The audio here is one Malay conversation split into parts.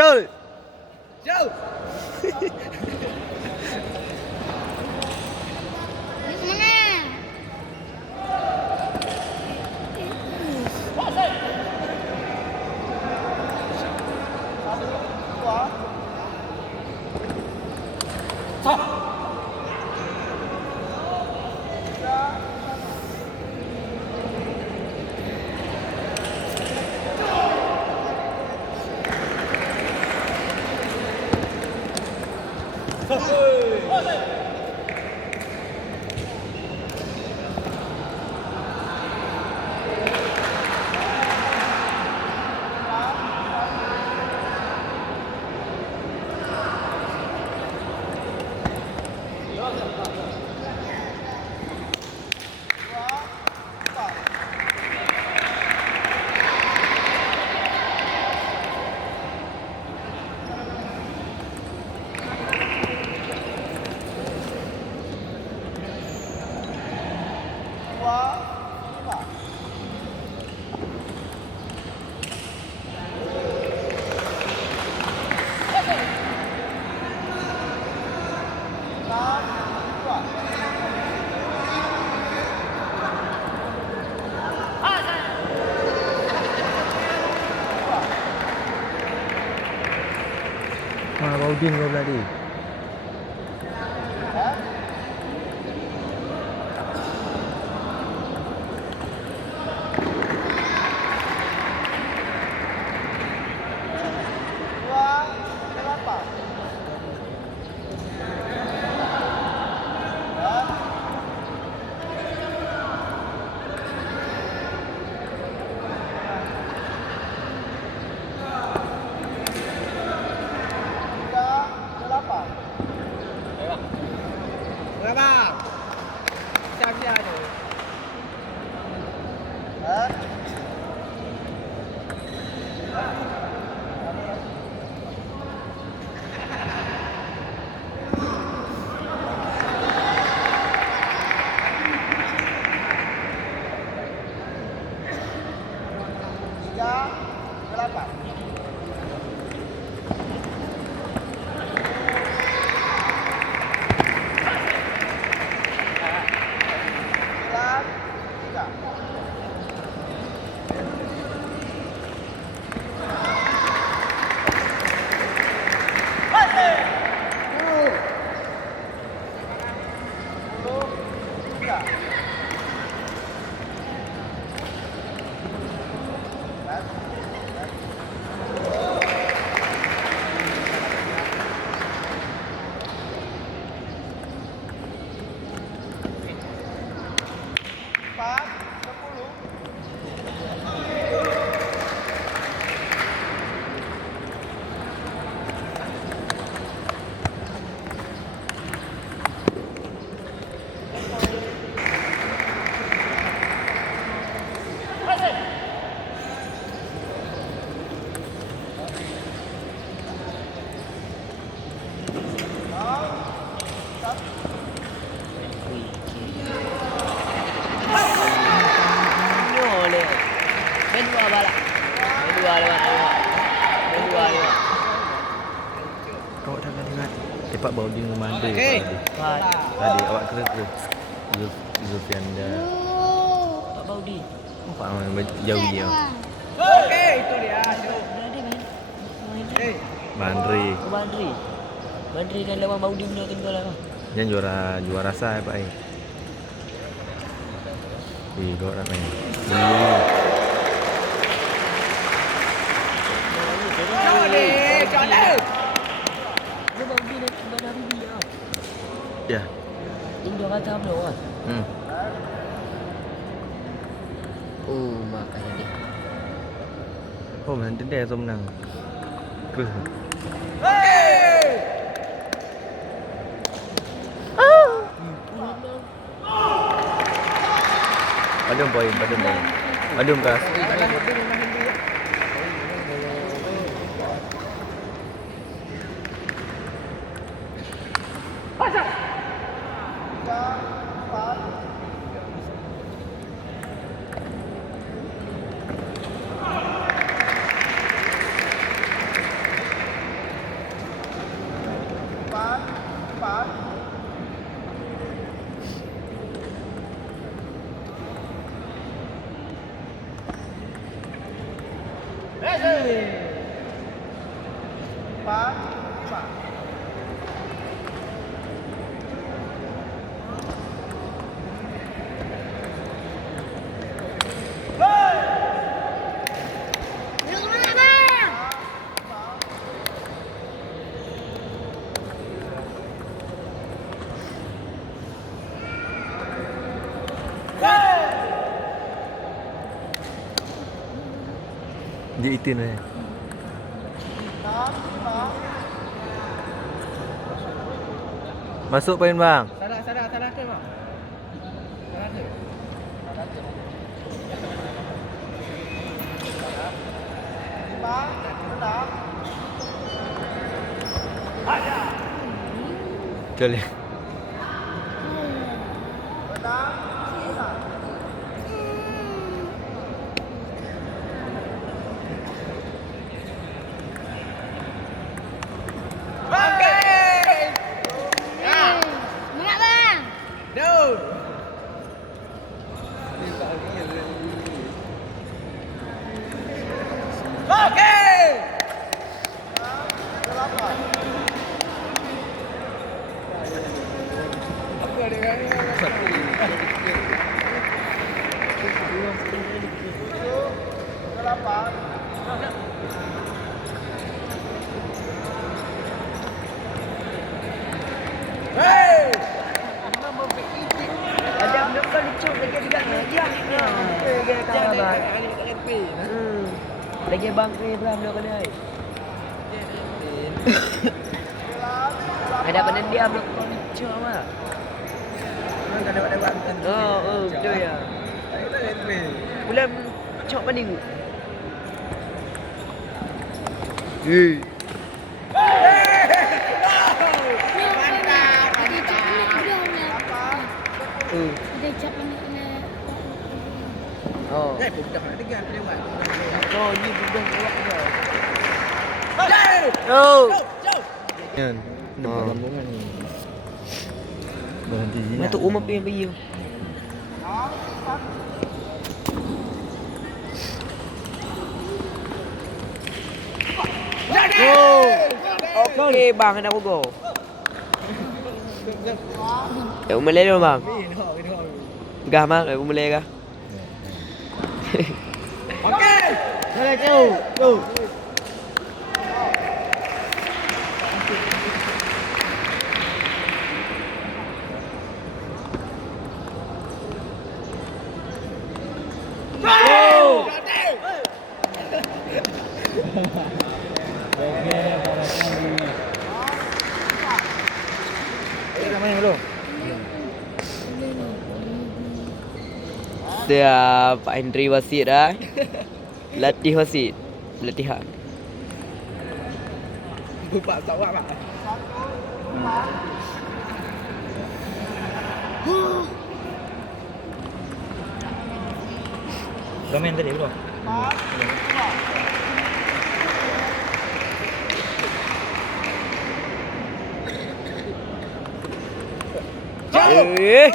Chơi. Chơi. Baudin kau berlari. Berapa? Siap-siap tu. Kau dah ingat tepat Baudin memanda. Okey. Tadi awak kena ke Zulfian dah. Pak Baudi. Apa aman jauh dia. Okey, itu dia. Berada kan? Hey. Bandri. Bandri. Bandri dan lawan Baudi punya tinggal lah. Yang juara sah Pak ai. Kau nak main. Jangan. Dia Baudi dan Bandari dia. Ya. Indah kata apa lah? Hmm. Oh, makanya dia. Oh, nanti dia tu menang. Terus. Padum poin. Padum kas. Dia itin eh. Masuk poin bang. Salah ke bang? Salah ke? Boleh. Semangat bang. Down. Okay. Apa dia? Hey! Ada benda kau lecok lagi dekat meja ni. Lagi kawan bang. Lagi bang ni belah benda kena ai. Ada pada dia benda kau lecok mah. Tak dapat bukan. Oh, betul ya. Bulan cok mana ni? Dia cap kena. Oh. Budak nak dengar lewat. Oh, ni budak kuat dia. Oh. Jauh. Kan. Nampak Oh. lambungan ni. Berhenti sini. Mana tu umur pergi. Oh. Okey bang, nak go. Umulai dulu bang. Gah mak, umulai gah. Okay. Boleh jauh. Go. Siap, Pak Hendri wasit dah. Latih wasit. Latihan. Bupak sawak pak. Ramen tadi bro. Eh.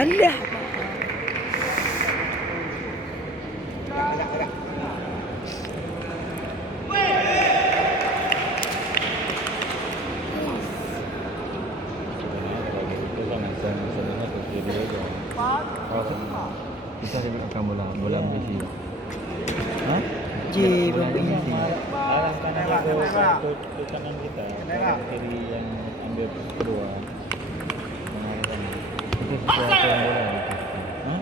Alah. Kita ada akan bola Malaysia. Ha? Je, berapa ini? Arahkan aja ke kanan kita, ke kiri yang ambil kedua. Mengarahkan. Itu sesuatu yang bola itu. Ha?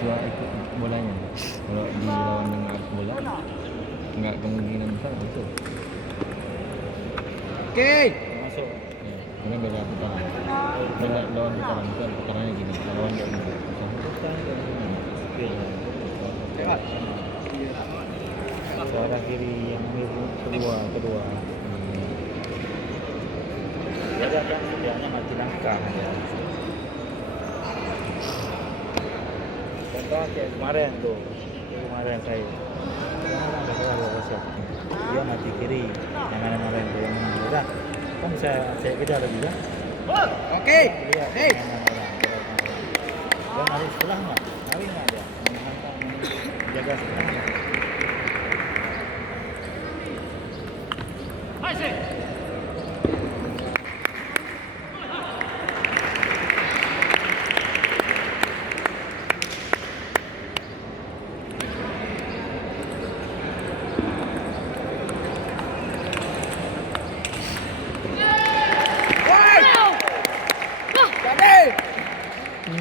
Jual ikut bolanya. Kalau dilawan dengan arus bola, enggak kemungkinan besar betul. Okay. Masuk. Ya, mungkin beda putaran. Beda lawan putaran, bukan putarannya gini. Lawan kayak gini. Okey. Searah kiri yang ambil kedua. Dia kan sedianya mati langkah ya. Contoh kayak kemarin tuh. Kemarin saya. Ada salah wasit. Dia mati kiri. Yang kemarin tuh yang menang kan saya kejar lagi kan. Okey. Lihat Hei. permainan orang. Dia narik sebelah nggak? Narik nggak dia? Menghantam, jaga sebelah nggak? Jadi.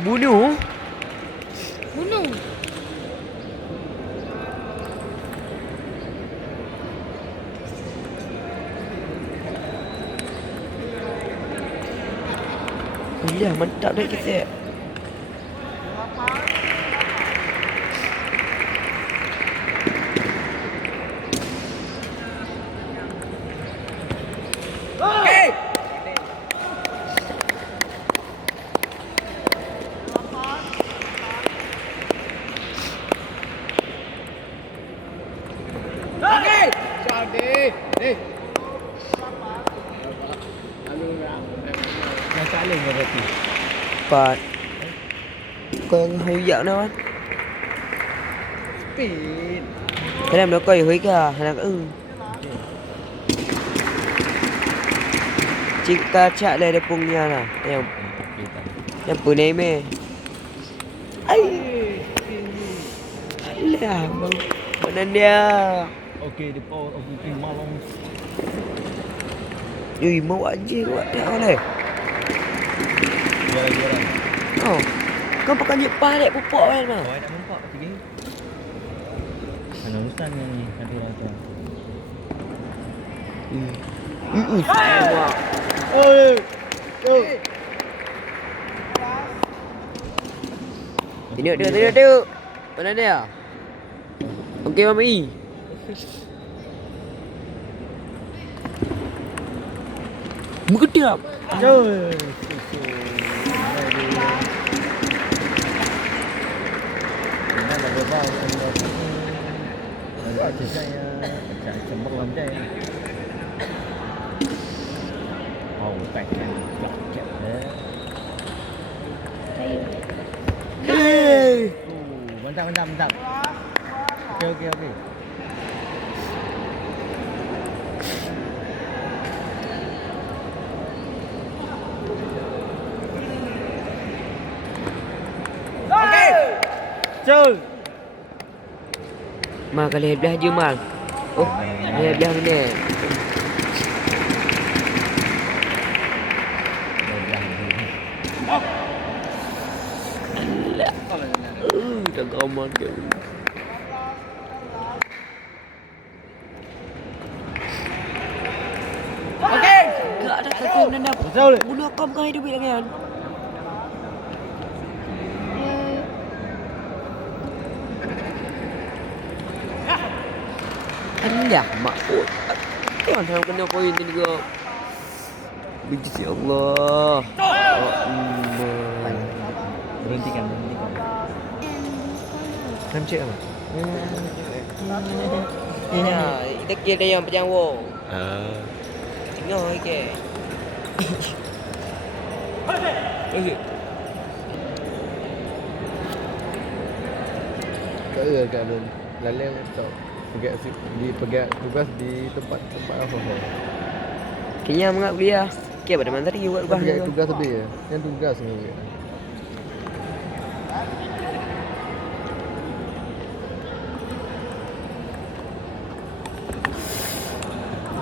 Bunuh. Bunuh. Gila, mantap dah kita. Okey. Okey. Jadi. Hei. Yang saling berarti. 4. Kau yang hoyak nào anh? Speed. Cái này nó coi hơi cả, hay là Jika cak le depungnya lah. Yang Kita. punai me. Ai. Alah, bang. Mana dia? Okay, the power of the king Malong. Ui, mau anjing buat dia oleh. Juara-juara. Oh. Kau pakai nyepa dek pupuk kan bang? Oh, nak nampak tiga. Mana ustaz ni nanti rasa. Semua. Oi. Oi. Tengok. Mana dia? Okey, Mami. Bergedap. Jom. Mana berbau nampak saya macam malam dia. Oh, tak kan. Jap. Hey. Mantap. Okey. Okey. Jom. Mal kali belah je mal. Oh, dia belah mana? Dah gaman ke. Okey. Gak ada kata nanda. Betul. Bunuh kau bukan hidup lagi kan? Alah, makut. Tuan saya kena poin tu juga. Benci si Allah. Berhentikan. Nam cik apa? Ini kita kira yang macam wo. Tengok ke. Tak ada kat dalam laleng tak pergi tugas di tempat apa. Kayaknya mengap kuliah. Kira pada mana tadi buat Pergi ubah. tugas lebih ya. Yang tugas ni.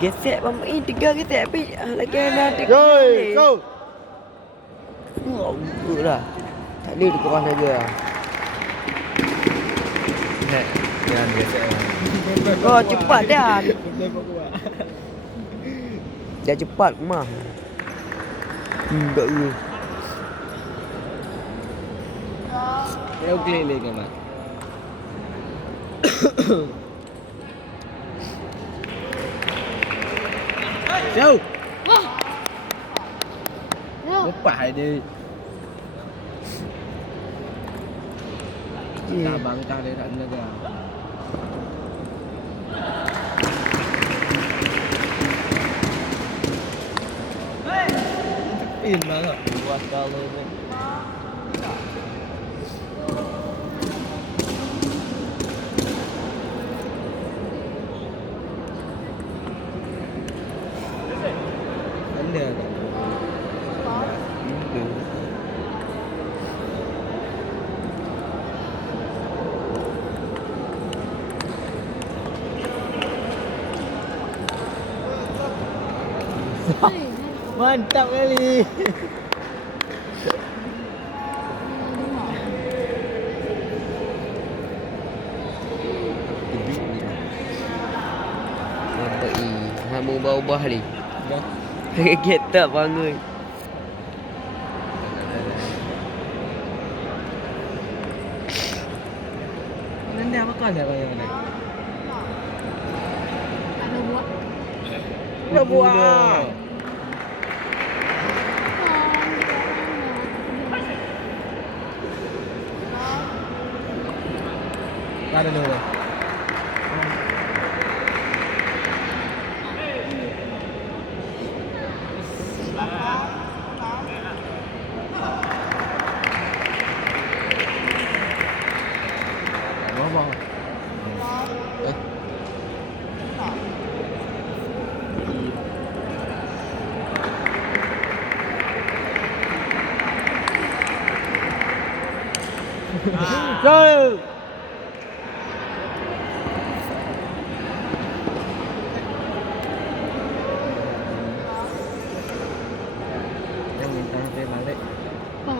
Gesek bang, ini 3 gesek tapi lagi ada 3. Yoi, go. Oh, lah. Tak boleh dikurang saja lah. Jangan biasa. Oh, cepat dah. Dah cepat mah. Tak boleh. Kalau keliling kan, Mak. Jauh. Wah. Yo. Lepas dia. Tak bangkang dia tak kena. Rin banget. Luas kali ini. Anda tak? Mantap kali. Nampak ni. Hamba ubah-ubah ni. Kaget tak bangun. Anda apa kau dah yang mana? Ada buat. Dah buat. Mana dulu? Bawah. Go. Yang minta saya balik. Apa?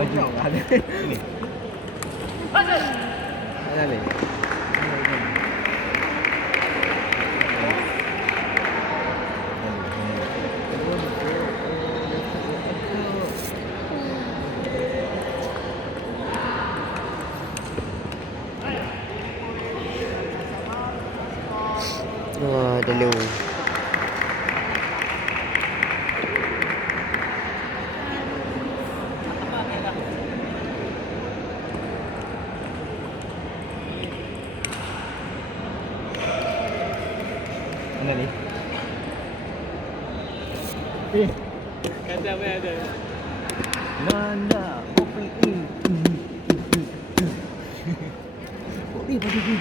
Baju ada. Ini. Ada ni. Wah, dulu. Mana ni? Kata apa ada? Nanda, kopi ini. Kopi pagi ni.